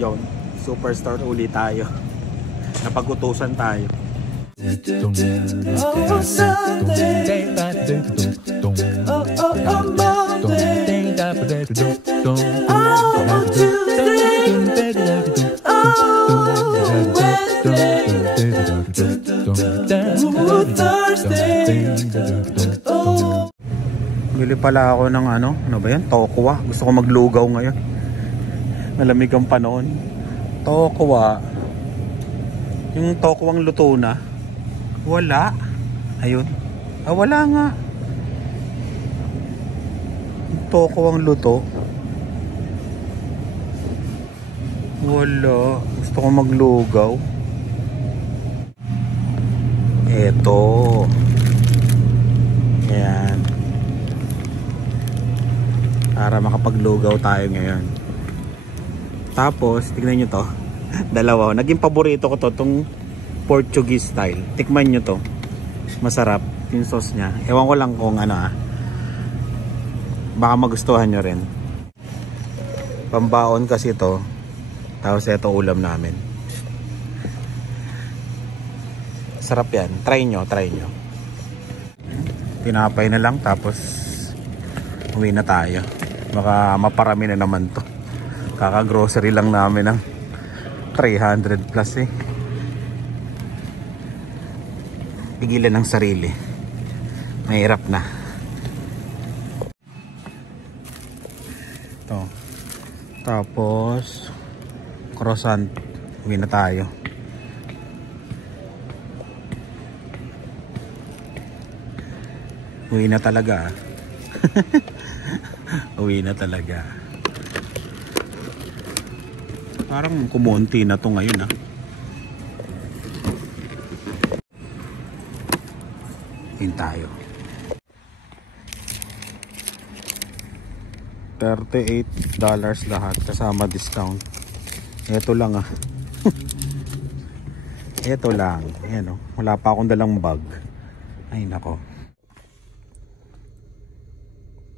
John. Superstar uli tayo. Napagutusan tayo. Oh, Sunday. Oh, Monday. Oh, Tuesday. Oh, Thursday. Bili pala ako ng ano ba yan? Tokwa. Gusto ko maglugaw ngayon. Malamig ang panahon. Tokwa. Yung tokwang luto na. Wala. Ayun. Wala nga. Yung tokwang luto. Wala. Gusto ko maglugaw. Eto. Ayan. Para makapaglugaw tayo ngayon. Tapos, tignan nyo to. Dalawa. Naging paborito ko to. Itong Portuguese style. Tikman nyo to. Masarap. Yung sauce nya. Ewan ko lang kung ano baka magustuhan nyo rin. Pambaon kasi to. Tapos ito ulam namin. Sarap yan. Try nyo. Pinapay na lang. Tapos uwi na tayo. Baka maparami na naman to. Kaka-grocery lang namin ng 300 plus eh. Pigilan ng sarili. Mahirap na. Ito. Tapos croissant. Uwi na tayo. Uwi na talaga. Uwi na talaga. Parang kumonti na to ngayon Yun tayo. $38 lahat kasama discount. Ito lang Ito lang. Ayan wala pa akong dalang bag. Ay nako.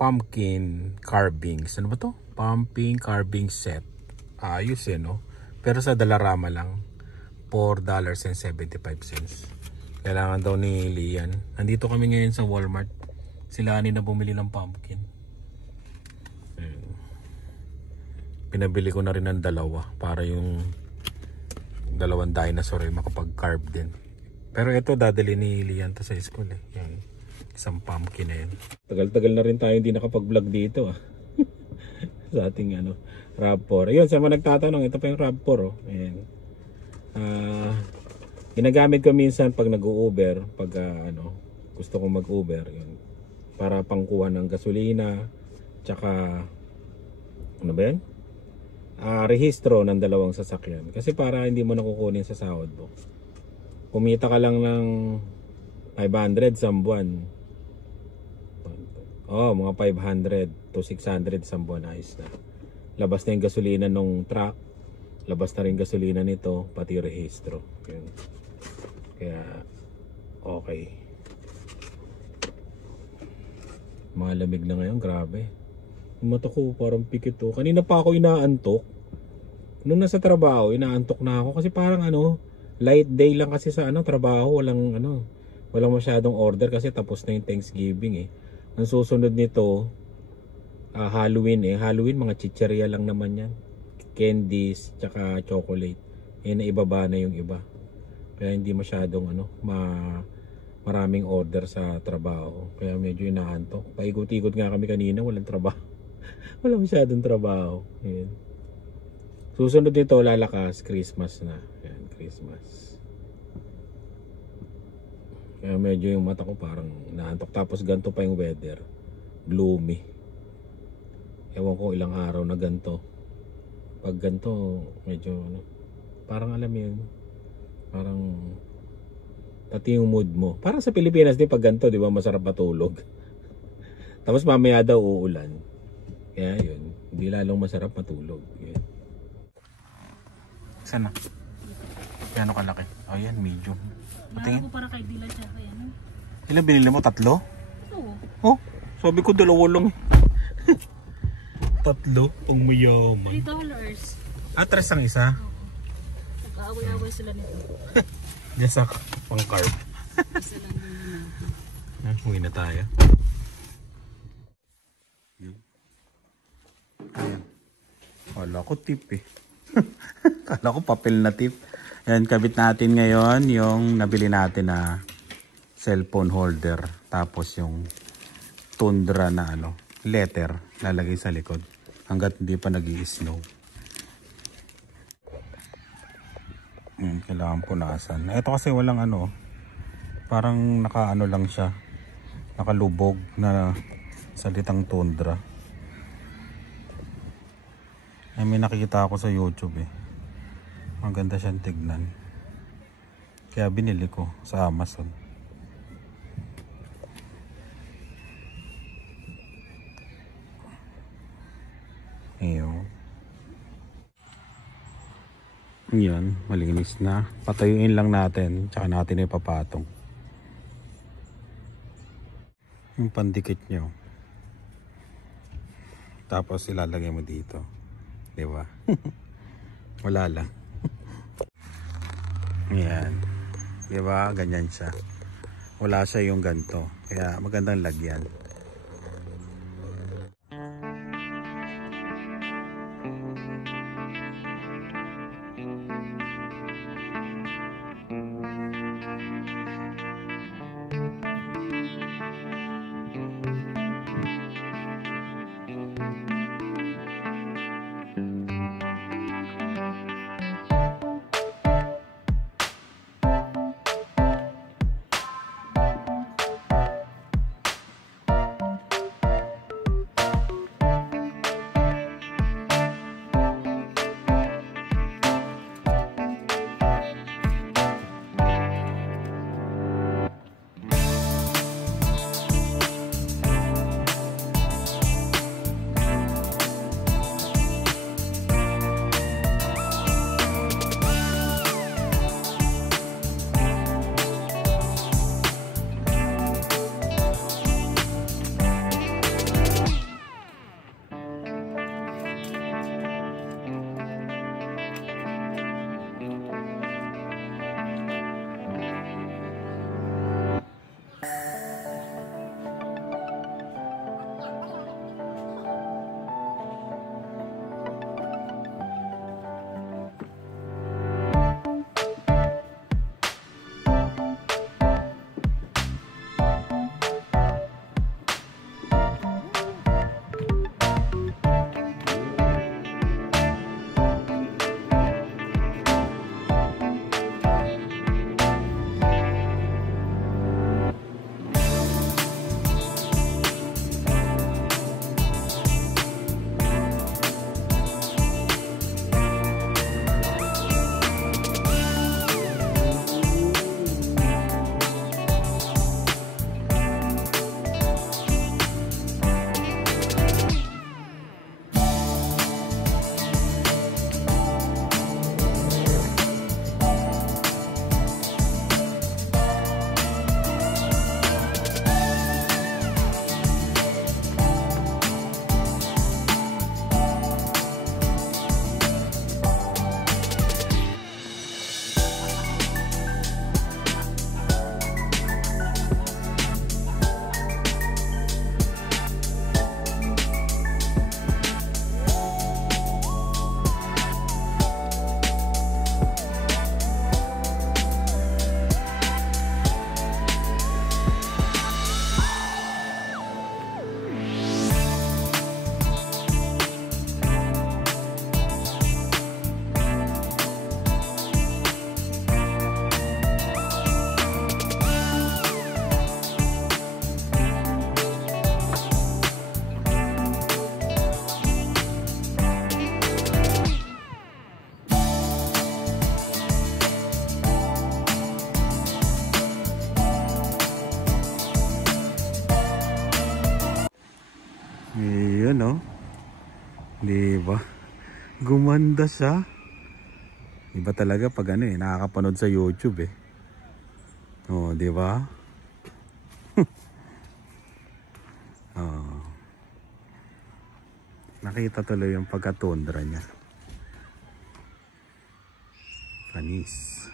Pumpkin carvings. Ano ba to? Pumpkin carving set. Ayos pero sa Dalarama lang. $4.75. Kailangan daw ni Lian. Nandito kami ngayon sa Walmart. Sila na bumili ng pumpkin. Pinabili ko na rin ng dalawa para yung dalawang dinosaur ay makapag-carve din. Pero ito dadali ni Lian to sa school Yan. Isang pumpkin na yan. Tagal-tagal na rin tayo hindi nakapag-vlog dito sa ating RAV4. Ayun, sa mga nagtatanong, ito pa yung RAV4 Ayan. Ginagamit ko minsan pag nag-u-Uber, pag gusto kong mag-Uber, yun. Para pangkuha ng gasolina, tsaka ano ba yan? Rehistro ng dalawang sasakyan. Kasi para hindi mo nakukunin sa sahod mo. Kumita ka lang ng 500 sa buwan. Mga 500 to 600 sa buwan, ayos na. Labas na yung gasolina nung truck, labas na rin gasolina nito, pati rehistro. Yun. Kaya okay. Malamig na ngayon, grabe. Yung mata ko parang pikit Kanina pa ako inaantok. Nung nasa trabaho, inaantok na ako kasi parang light day lang kasi sa trabaho, walang masyadong order kasi tapos na yung Thanksgiving Ang susunod nito Halloween Halloween mga chicheria lang naman yan. Candies tsaka chocolate. Naibaba na yung iba. Kaya hindi masyadong maraming order sa trabaho. Kaya medyo inaantok. Paikot-ikot nga kami kanina, walang trabaho. Wala masyadong trabaho. Ayan. Susunod nito lalakas Christmas na. Ayan, Christmas. Kaya medyo yung mata ko parang naantok. Tapos ganito pa yung weather. Gloomy. Ewan ko ilang araw na ganito. Pag ganito medyo parang alam yun. Parang pati yung mood mo. Parang sa Pilipinas din pag ganito, di ba, masarap matulog. Tapos mamaya daw uulan. Kaya yun, hindi lalong masarap matulog. Yun. Sana? Gano'ng kalaki? Oh yan, medium. Patingin. Para kay Dila siya. Ilan binili mo? 3? Oo. Sabi ko 2 lang. 3 pang mayaman. $3. Tres ang isa? Oo. Nag-aaway-aaway sila nito. Diyan sa pang-carb. Isa lang din natin. Uwi na tayo. Ayan. Kala ko tip eh. Kala ko papel na tip. Ayan, kabit natin ngayon yung nabili natin na cellphone holder. Tapos yung Tundra na letter lalagay sa likod. Hanggat hindi pa nag-i-snow. Kailangan punasan. Ito kasi walang parang naka lang siya. Nakalubog na salitang Tundra. Ay, may nakikita ako sa YouTube eh. Maganda siyang tignan. Kaya binili ko sa Amazon. Ayun. Yan, malinis na. Patayuin lang natin, tsaka natin ipapatong. Yung pandikit nyo. Tapos ilalagay mo dito. Diba? Wala lang. Yan. Diba? Ganyan siya. Wala siya yung ganto. Kaya magandang lagyan. Yun diba? Gumanda siya. Iba talaga pag nakakapanood sa YouTube eh. Diba? Nakita tuloy yung pagka-Tundra niya. Panis.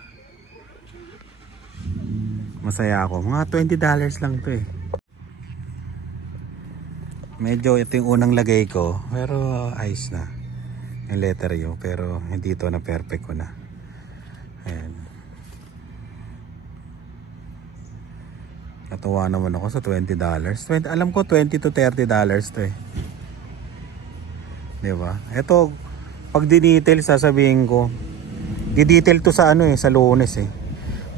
Masaya ako. Mga $20 lang to eh. Medyo ito yung unang lagay ko. Pero ayos na. Yung letter U. Pero hindi ito na perfect ko na. Ayan. Natuwa naman ako sa $20. Alam ko $20 to $30 to eh. Diba? Ito, pag dinetail sasabihin ko, di-detail to sa ano eh, sa Lunes eh.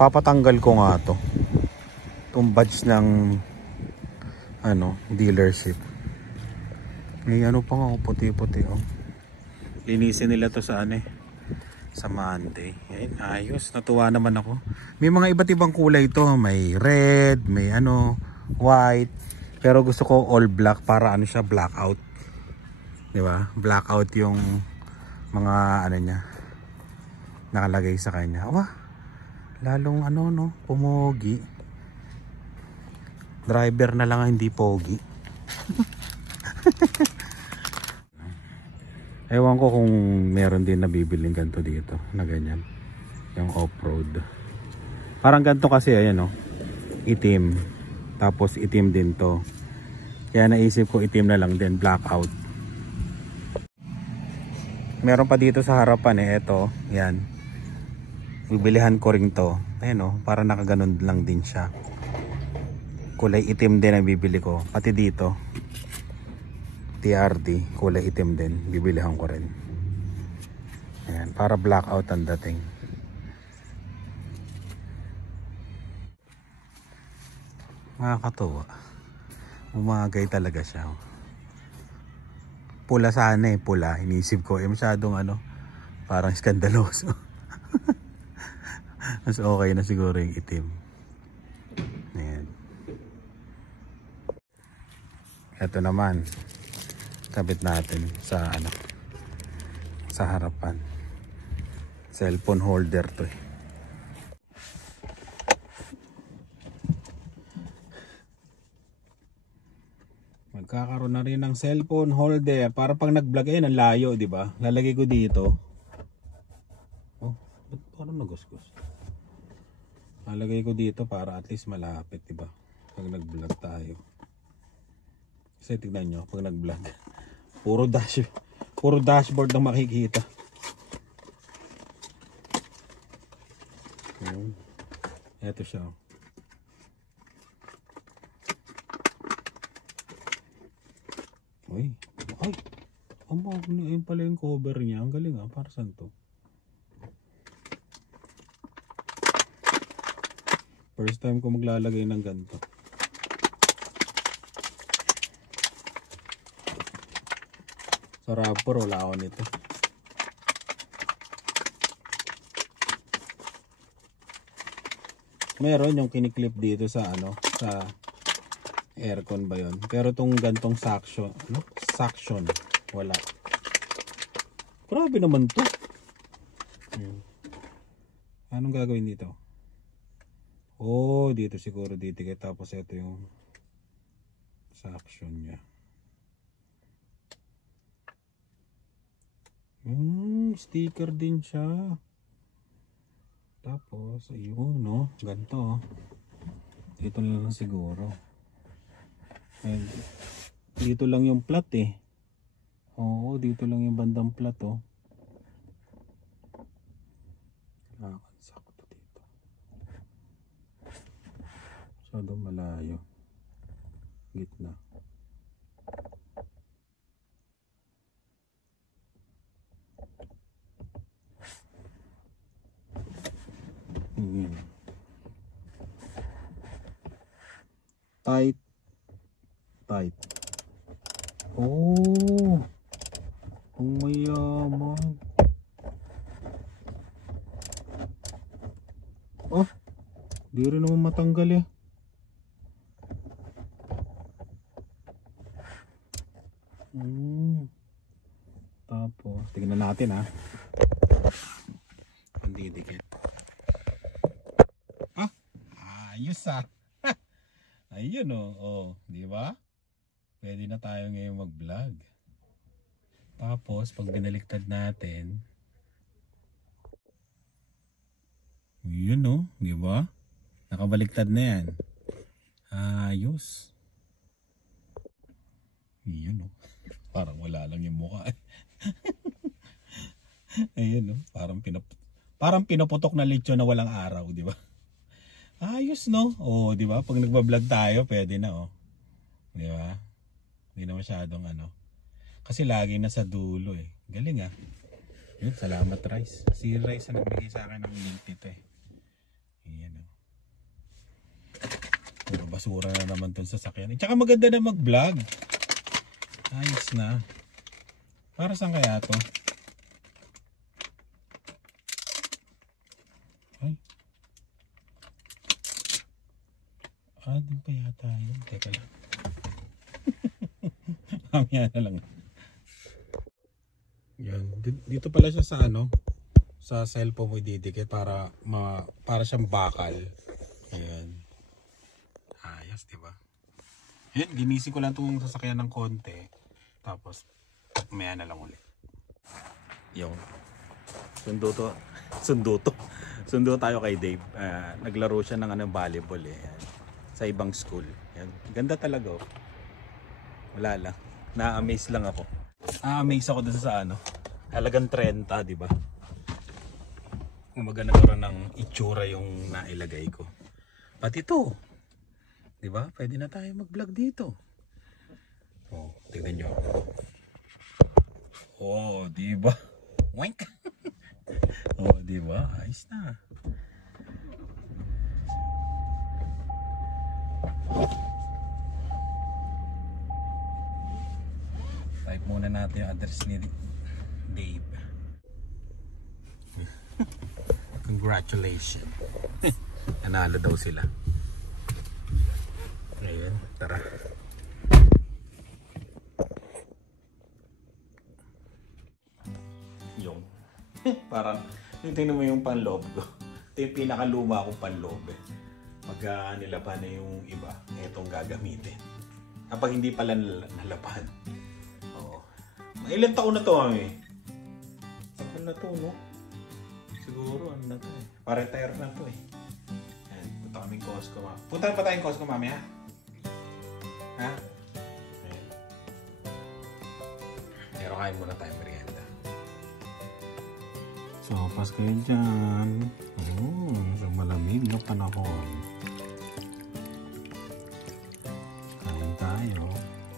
Papatanggal ko nga to. Itong badge ng ano, dealership. May ano pa nga, puti-puti oh. Linisin nila to sa ano eh, sa Monday. Ayun, ayos, natuwa naman ako. May mga iba't ibang kulay to, may red, may ano, white. Pero gusto ko all black para ano siya, blackout. 'Di ba? Blackout yung mga ano niya nakalagay sa kanya. Wah, lalong ano no, pumogi. Driver na lang hindi pogi. Ewan ko kung meron din nabibiling ganito dito na ganyan, yung off-road. Parang ganito kasi ayan oh, itim. Tapos itim din to. Kaya naisip ko itim na lang din, blackout. Meron pa dito sa harapan eh, eto, yan. Bibilihan ko rin to. Ayan o, para nakaganon lang din siya. Kulay itim din ang bibili ko. Pati dito, TRD, kulay itim din. Bibilihan ko rin. Ayan, para blackout ang dating. Nakakatuwa. Umagay talaga siya. Pula sana eh, pula. Inisip ko, masyadong ano, parang skandaloso. Mas okay na siguro yung itim. Ayan. Ito naman, kabit natin sa ano, sa harapan. Cellphone holder to eh. Magkakaroon na rin ng cellphone holder para pag nag-vlog, ayun ang layo, di ba? Lalagay ko dito. Oh, ba't parang nagusgus? Lalagay ko dito para at least malapit, di ba? Pag nag-vlog tayo. Kasi tignan nyo, pag nag-vlog, puro dashboard ang makikita. Eto siya. Uy, ay, ang magni, ayun pala yung cover niya. Ang galing ah, para saan to? First time ko maglalagay ng ganito. Sa rubber, wala ako nito. Meron yung kiniklip dito sa ano, sa aircon ba yon? Pero tong gantong suction, ano? Suction, wala. Grabe naman to. Anong gagawin dito? Oh, dito siguro didikit, tapos ito yung suction niya. Sticker din siya. Tapos ayun no, ganito. Dito lang siguro. And dito lang yung plat eh. Oo, dito lang yung bandang plat oh. Kailangan sakto dito. Masyado malayo. Gitna. Tight. Tight. Oh, ang mayaman. Oh, di rin naman matanggal eh. Tapos tingnan natin ha. Pandidikit. Ah, ayos ah. Ayun oh, di ba? Pwede na tayo ngayon mag-vlog. Tapos pag binaliktad natin, Di ba? Nakabaliktad na yan. Ayos. Yun oh. Parang wala lang yung mukha. Ayun oh. Parang pinaputok na lechon na walang araw, di ba? Ayos no? Oh, di ba? Pag nagba-vlog tayo, pwede na oh. Di ba? Hindi na masyadong ano. Kasi lagi na sa dulo eh. Galing ah. Yun, salamat Rice. Si Rice ang nagbigay sa akin ng link nito eh. Ayan oh. Puro basura na naman itong sasakyan. Tsaka maganda na mag-vlog. Ayos na. Para saan kaya to? Ay. Din pa yata yun. Teka lang. Mamaya na lang. Yan. Dito pala siya sa ano, sa cellphone mo ididikit para siyang bakal. Ayan. Ayos, diba? Yan, ginising ko lang itong sasakyan ng konti. Tapos, maya na lang ulit. Yung sundo tayo kay Dave. Naglaro siya ng volleyball eh. Sa ibang school. Yan. Ganda talaga oh. Wala lang. Na-amaze lang ako. Na-amaze ako dun sa ano. Halagang 30, di ba? Umaga nagkaroon ng itsura yung nailagay ko. Pati ito. Di ba? Pwede na tayo mag-vlog dito. Oh, tingnan nyo. Oh, di ba? Wink. Oh, di ba? Ayos na. Type muna natin yung address ni Dave. Congratulations. Nanalo daw sila. Ngayon, tara. Yung parang tingnan mo yung panloob ko. Ito yung pinakaluma akong panloob eh. Pag nilaban na yung iba, itong gagamitin. Kapag hindi pala nalaban. Oo. Ilang taon na to kami? Taon na to, no? Siguro, ano na to eh. Pa-retire na to eh. Ayan, punta kaming Costco. Punta pa tayong Costco, mami, ha? Ha? Ayan. Pero kain muna tayo merienda. So, pas kayo dyan. So malamig na panahon. Kain tayo.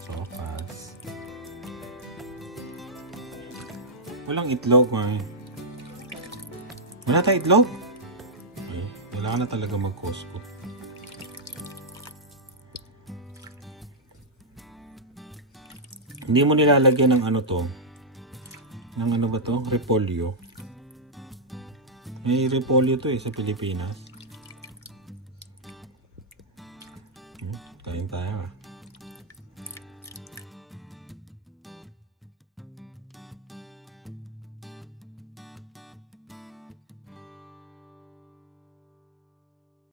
Sopas. Walang itlog, may. Wala tayo itlog? Ay, wala na talaga mag-Costco. Hindi mo nilalagyan ng ano to? Ng ano ba to? Repolyo. May repolyo to eh sa Pilipinas.